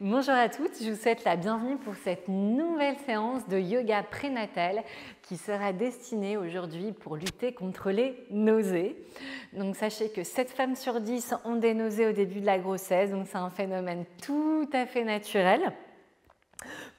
Bonjour à toutes, je vous souhaite la bienvenue pour cette nouvelle séance de yoga prénatal qui sera destinée aujourd'hui pour lutter contre les nausées. Donc sachez que 7 femmes sur 10 ont des nausées au début de la grossesse, donc c'est un phénomène tout à fait naturel.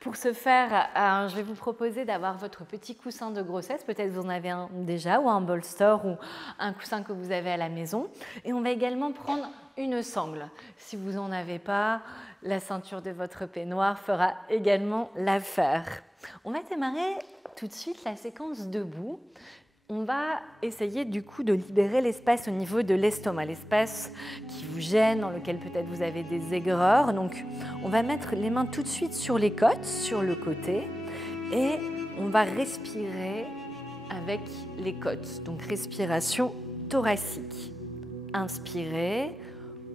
Pour ce faire, je vais vous proposer d'avoir votre petit coussin de grossesse, peut-être vous en avez un déjà, ou un bolster, ou un coussin que vous avez à la maison. Et on va également prendre une sangle. Si vous n'en avez pas, la ceinture de votre peignoir fera également l'affaire. On va démarrer tout de suite la séquence debout. On va essayer du coup de libérer l'espace au niveau de l'estomac, l'espace qui vous gêne, dans lequel peut-être vous avez des aigreurs. Donc on va mettre les mains tout de suite sur les côtes, sur le côté, et on va respirer avec les côtes. Donc respiration thoracique. Inspirez,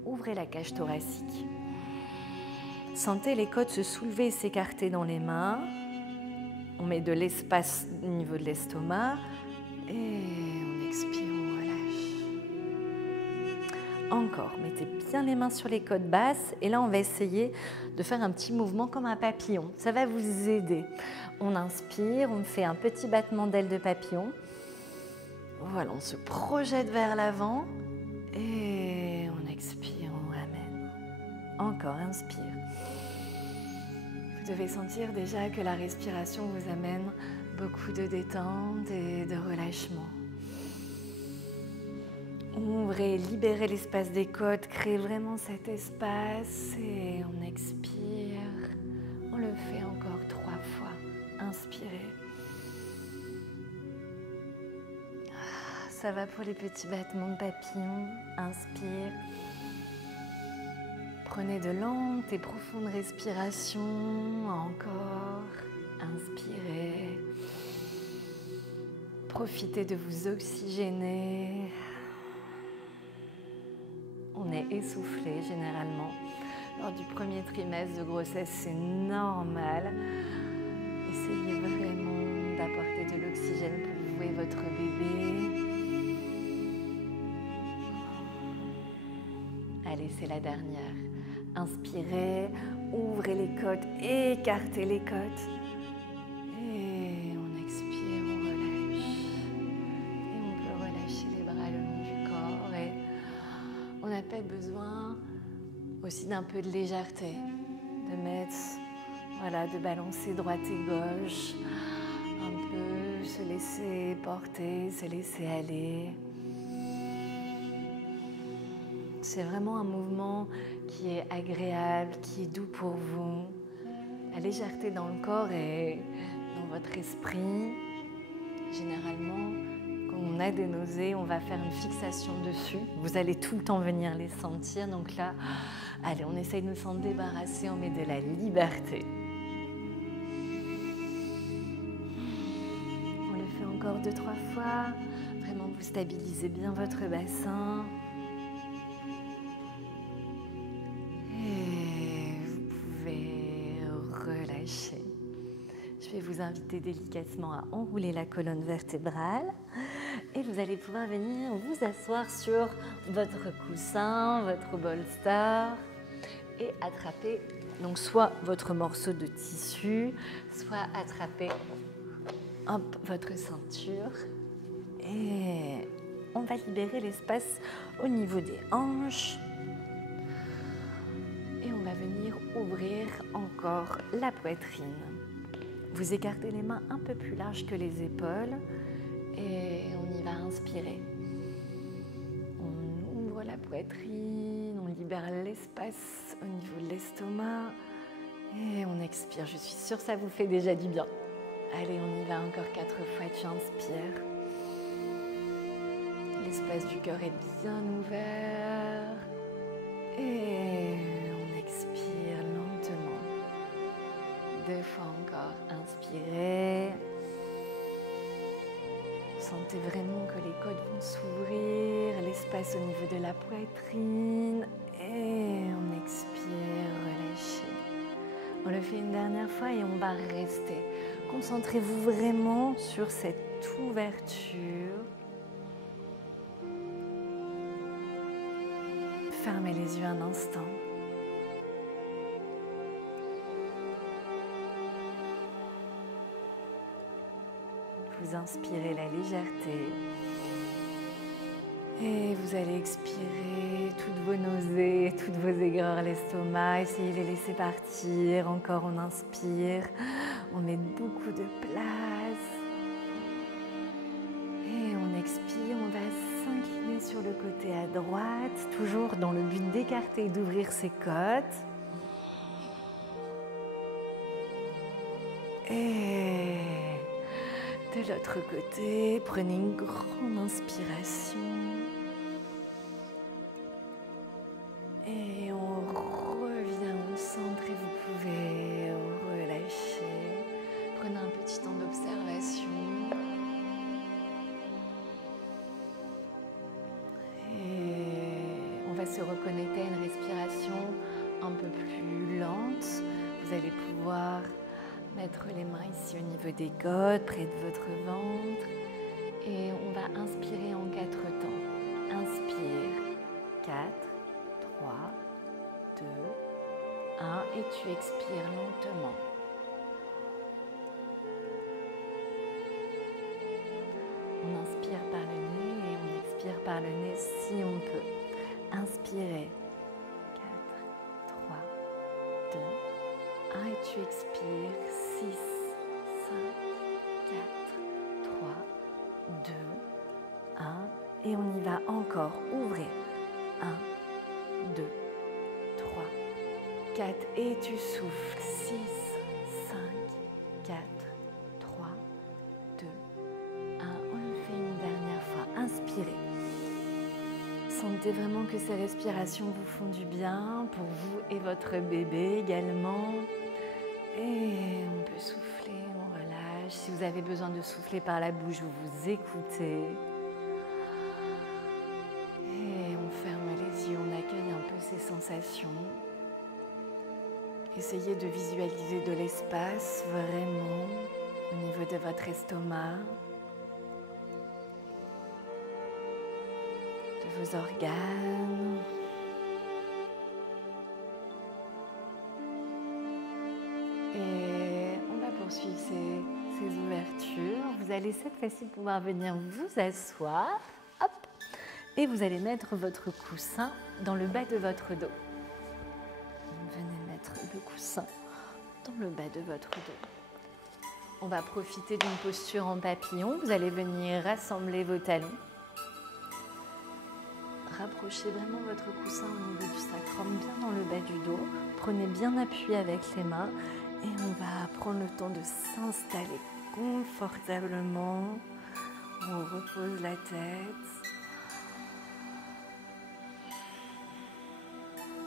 ouvrez la cage thoracique. Sentez les côtes se soulever et s'écarter dans les mains. On met de l'espace au niveau de l'estomac. Et on expire, on relâche. Encore, mettez bien les mains sur les côtes basses. Et là, on va essayer de faire un petit mouvement comme un papillon. Ça va vous aider. On inspire, on fait un petit battement d'aile de papillon. Voilà, on se projette vers l'avant. Et on expire, on ramène. Encore, inspire. Vous devez sentir déjà que la respiration vous amène beaucoup de détente et de relâchement. Ouvrez, libérez l'espace des côtes, créez vraiment cet espace et on expire. On le fait encore 3 fois. Inspirez. Ça va pour les petits battements de papillon. Inspire. Prenez de lentes et profondes respirations. Encore. Inspirez. Profitez de vous oxygéner. On est essoufflé généralement. Lors du premier trimestre de grossesse, c'est normal. Essayez vraiment d'apporter de l'oxygène pour vous et votre bébé. Allez, c'est la dernière. Inspirez, ouvrez les côtes, écartez les côtes. Et on expire, on relâche. Et on peut relâcher les bras le long du corps. Et on a peut-être besoin aussi d'un peu de légèreté, de mettre, voilà, de balancer droite et gauche, un peu se laisser porter, se laisser aller. C'est vraiment un mouvement qui est agréable, qui est doux pour vous. La légèreté dans le corps et dans votre esprit. Généralement, quand on a des nausées, on va faire une fixation dessus. Vous allez tout le temps venir les sentir. Donc là, allez, on essaye de s'en débarrasser, on met de la liberté. On le fait encore 2-3 fois. Vraiment, vous stabilisez bien votre bassin. Je vais vous inviter délicatement à enrouler la colonne vertébrale et vous allez pouvoir venir vous asseoir sur votre coussin, votre bolster et attraper donc soit votre morceau de tissu, soit attraper votre ceinture et on va libérer l'espace au niveau des hanches. Et on va venir ouvrir encore la poitrine. Vous écartez les mains un peu plus larges que les épaules et on y va inspirer. On ouvre la poitrine, on libère l'espace au niveau de l'estomac et on expire. Je suis sûre que ça vous fait déjà du bien. Allez, on y va encore 4 fois. Tu inspires. L'espace du cœur est bien ouvert et on expire lentement. 2 fois encore, inspirez. Sentez vraiment que les côtes vont s'ouvrir, l'espace au niveau de la poitrine. Et on expire, relâchez. On le fait une dernière fois et on va rester. Concentrez-vous vraiment sur cette ouverture. Fermez les yeux un instant. vous inspirez la légèreté. Et vous allez expirer toutes vos nausées, toutes vos aigreurs à l'estomac. Essayez de les laisser partir. Encore, on inspire. On met beaucoup de place. Et on expire. On va s'incliner sur le côté à droite, toujours dans le but d'écarter et d'ouvrir ses côtes. Et de l'autre côté, prenez une grande inspiration. Et on revient au centre et vous pouvez relâcher. Prenez un petit temps d'observation. Et on va se reconnecter à une respiration un peu plus lente. Vous allez pouvoir mettre les mains ici au niveau des côtes, près de votre ventre. Et on va inspirer en 4 temps. Inspire, 4, 3, 2, 1. Et tu expires lentement. On inspire par le nez et on expire par le nez si on peut. Inspirez. 4, 3, 2, 1 et tu expires. 6, 5, 4, 3, 2, 1. Et on y va encore. Ouvrez. 1, 2, 3, 4. Et tu souffles. 6, 5, 4, 3, 2, 1. On le fait une dernière fois. Inspirez. Sentez vraiment que ces respirations vous font du bien pour vous et votre bébé également. Et on peut souffler, on relâche. Si vous avez besoin de souffler par la bouche, vous vous écoutez. Et on ferme les yeux, on accueille un peu ces sensations. Essayez de visualiser de l'espace vraiment au niveau de votre estomac, de vos organes. Et on va poursuivre ces ouvertures. Vous allez cette fois-ci pouvoir venir vous asseoir. Hop. Et vous allez mettre votre coussin dans le bas de votre dos. Venez mettre le coussin dans le bas de votre dos. On va profiter d'une posture en papillon. Vous allez venir rassembler vos talons. Rapprochez vraiment votre coussin au niveau du sacrum, bien dans le bas du dos. Prenez bien appui avec les mains. Et on va prendre le temps de s'installer confortablement. On repose la tête.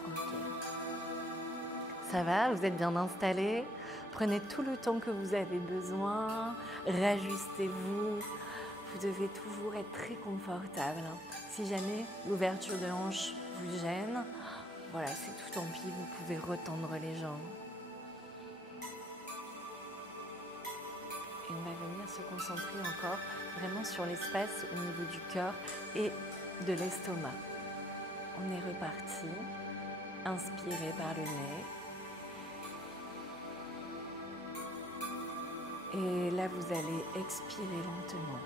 Ok. Ça va, vous êtes bien installé. Prenez tout le temps que vous avez besoin. Rajustez-vous. Vous devez toujours être très confortable. Si jamais l'ouverture de hanche vous gêne, voilà, c'est tout tant pis, vous pouvez retendre les jambes. Et on va venir se concentrer encore vraiment sur l'espace au niveau du cœur et de l'estomac. On est reparti. Inspirez par le nez. Et là, vous allez expirer lentement.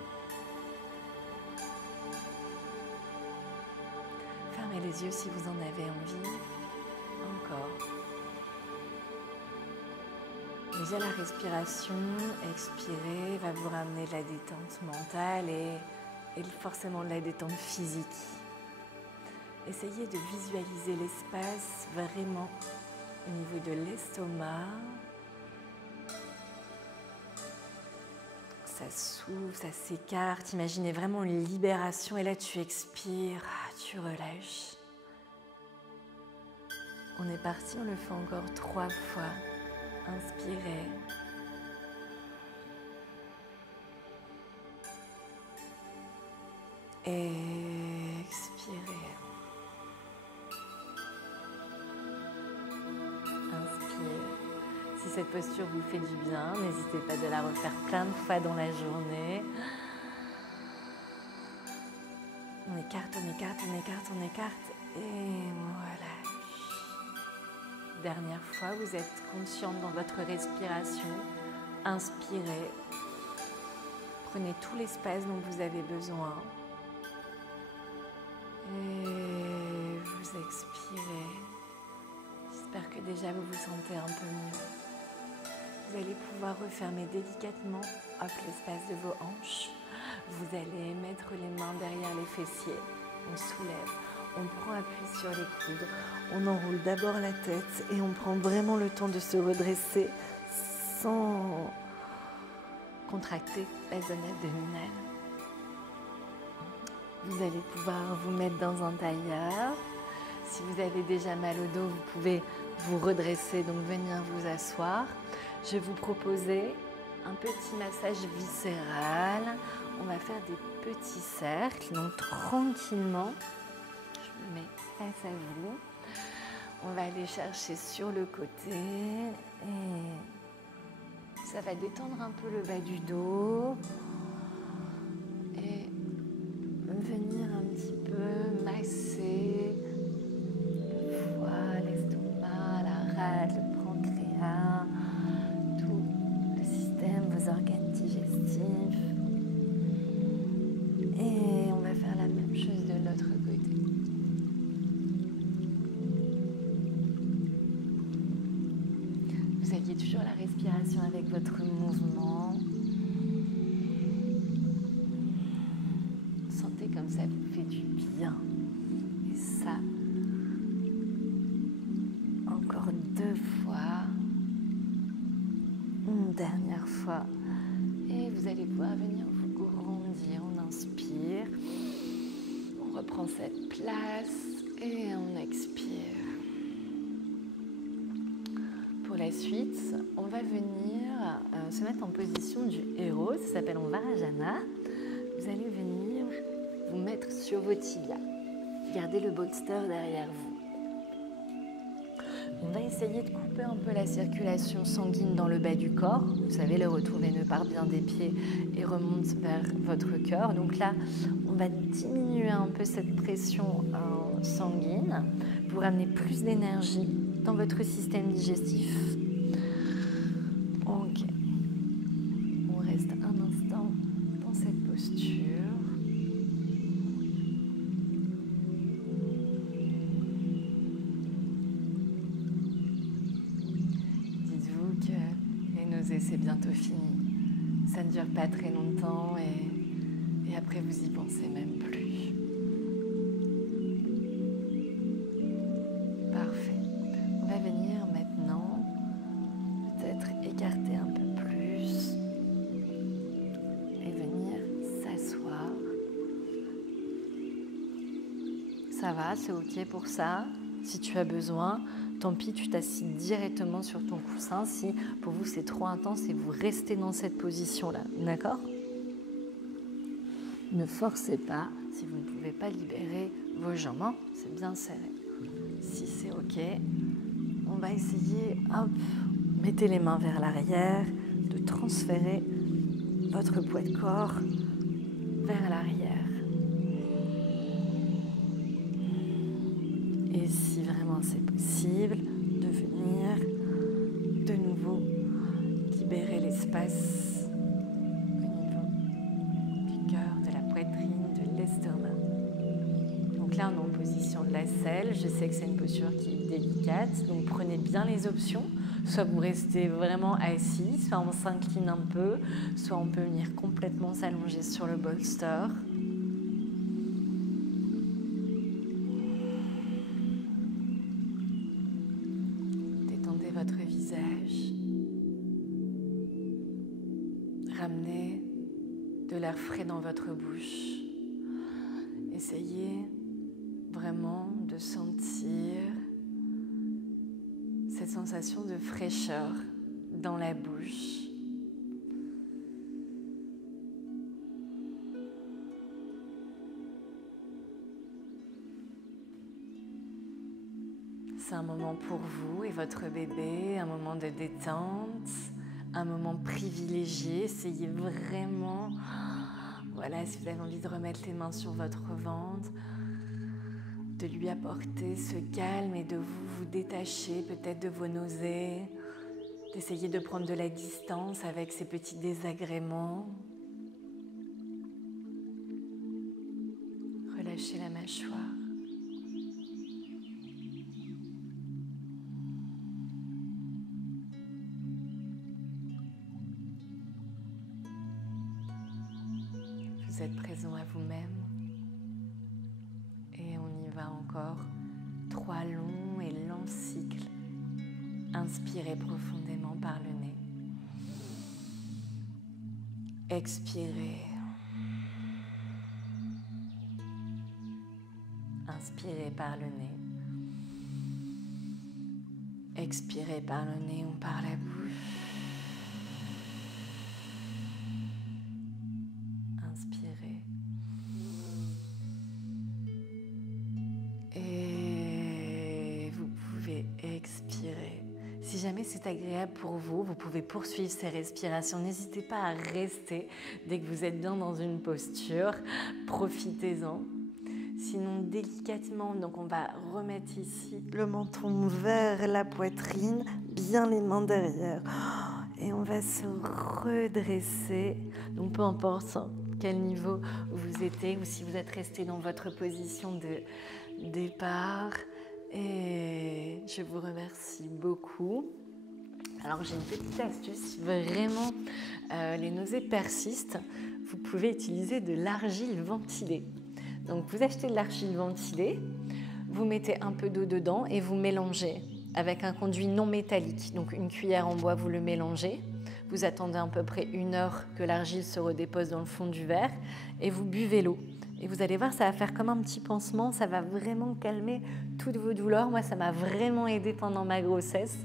Fermez les yeux si vous en avez envie. Encore. Déjà la respiration, expirer, va vous ramener de la détente mentale et forcément de la détente physique. Essayez de visualiser l'espace vraiment au niveau de l'estomac. Ça s'ouvre, ça s'écarte. Imaginez vraiment une libération et là tu expires, tu relâches. On est parti, on le fait encore 3 fois. Inspirez. Et expirez. Inspire. Si cette posture vous fait du bien, n'hésitez pas de la refaire plein de fois dans la journée. On écarte, on écarte, on écarte, on écarte. Et voilà. Dernière fois, vous êtes consciente dans votre respiration. Inspirez. Prenez tout l'espace dont vous avez besoin. Et vous expirez. J'espère que déjà vous vous sentez un peu mieux. Vous allez pouvoir refermer délicatement l'espace de vos hanches. Vous allez mettre les mains derrière les fessiers. On soulève, on prend appui sur les coudes. On enroule d'abord la tête et on prend vraiment le temps de se redresser sans contracter la zone abdominale. Vous allez pouvoir vous mettre dans un tailleur. Si vous avez déjà mal au dos, vous pouvez vous redresser, donc venir vous asseoir. Je vais vous proposer un petit massage viscéral. On va faire des petits cercles, donc tranquillement. Je me mets face à vous. On va aller chercher sur le côté et ça va détendre un peu le bas du dos et venir un petit peu masser le foie, l'estomac, la rate, le pancréas, tout le système, vos organes digestifs. Et on va faire la même chose de l'autre côté. Vous alliez toujours la respiration avec votre mouvement. Sentez comme ça vous fait du bien. Et ça, encore 2 fois. Une dernière fois. Et vous allez pouvoir venir vous grandir. On inspire. On reprend cette place et on expire. Pour la suite, on va venir se mettre en position du héros. Ça s'appelle Varajana. Vous allez venir vous mettre sur vos tibias. Gardez le bolster derrière vous. On va essayer de couper un peu la circulation sanguine dans le bas du corps. Vous savez, le retour veineux part bien des pieds et remonte vers votre cœur. Donc là, on va diminuer un peu cette pression sanguine pour amener plus d'énergie dans votre système digestif. Ok. On reste un instant dans cette posture. Dites-vous que les nausées, c'est bientôt fini. Ça ne dure pas très longtemps et après, vous y pensez même plus. Parfait. On va venir maintenant peut-être écarter un peu plus et venir s'asseoir. Ça va, c'est ok pour ça. Si tu as besoin, tant pis, tu t'assis directement sur ton coussin. Si pour vous c'est trop intense et vous restez dans cette position-là, d'accord ? Ne forcez pas si vous ne pouvez pas libérer vos jambes, hein, c'est bien serré. Si c'est ok, on va essayer, hop, mettez les mains vers l'arrière, de transférer votre poids de corps vers l'arrière. Et si vraiment c'est possible, de venir de nouveau libérer l'espace au niveau du cœur, de la poitrine, de l'estomac. Donc là, on est en position de la selle. Je sais que c'est une posture qui est délicate, donc prenez bien les options. Soit vous restez vraiment assis, soit on s'incline un peu, soit on peut venir complètement s'allonger sur le bolster. Détendez votre visage. Ramenez de l'air frais dans votre bouche. Essayez vraiment de sentir cette sensation de fraîcheur dans la bouche. C'est un moment pour vous et votre bébé, un moment de détente, un moment privilégié. Essayez vraiment, voilà, si vous avez envie de remettre les mains sur votre ventre, de lui apporter ce calme et de vous détacher peut-être de vos nausées, d'essayer de prendre de la distance avec ces petits désagréments. relâchez la mâchoire. Vous êtes présent à vous-même. Et on y va encore. 3 longs et lents cycles. Inspirez profondément par le nez. Expirez. Inspirez par le nez. Expirez par le nez ou par la bouche. Inspirez. Et vous pouvez expirer. Si jamais c'est agréable pour vous, vous pouvez poursuivre ces respirations. N'hésitez pas à rester dès que vous êtes bien dans une posture. Profitez-en. Sinon, délicatement, donc on va remettre ici le menton vers la poitrine, bien les mains derrière. Et on va se redresser. Donc peu importe quel niveau vous étiez ou si vous êtes resté dans votre position de départ. Et je vous remercie beaucoup. Alors j'ai une petite astuce, si vraiment les nausées persistent, vous pouvez utiliser de l'argile ventilée. Donc vous achetez de l'argile ventilée, vous mettez un peu d'eau dedans et vous mélangez avec un conduit non métallique. Donc une cuillère en bois, vous le mélangez. Vous attendez à peu près 1 heure que l'argile se redépose dans le fond du verre et vous buvez l'eau. Et vous allez voir, ça va faire comme un petit pansement, ça va vraiment calmer toutes vos douleurs. Moi, ça m'a vraiment aidé pendant ma grossesse.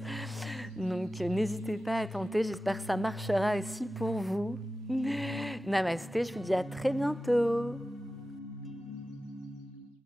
Donc, n'hésitez pas à tenter, j'espère que ça marchera aussi pour vous. Namasté, je vous dis à très bientôt.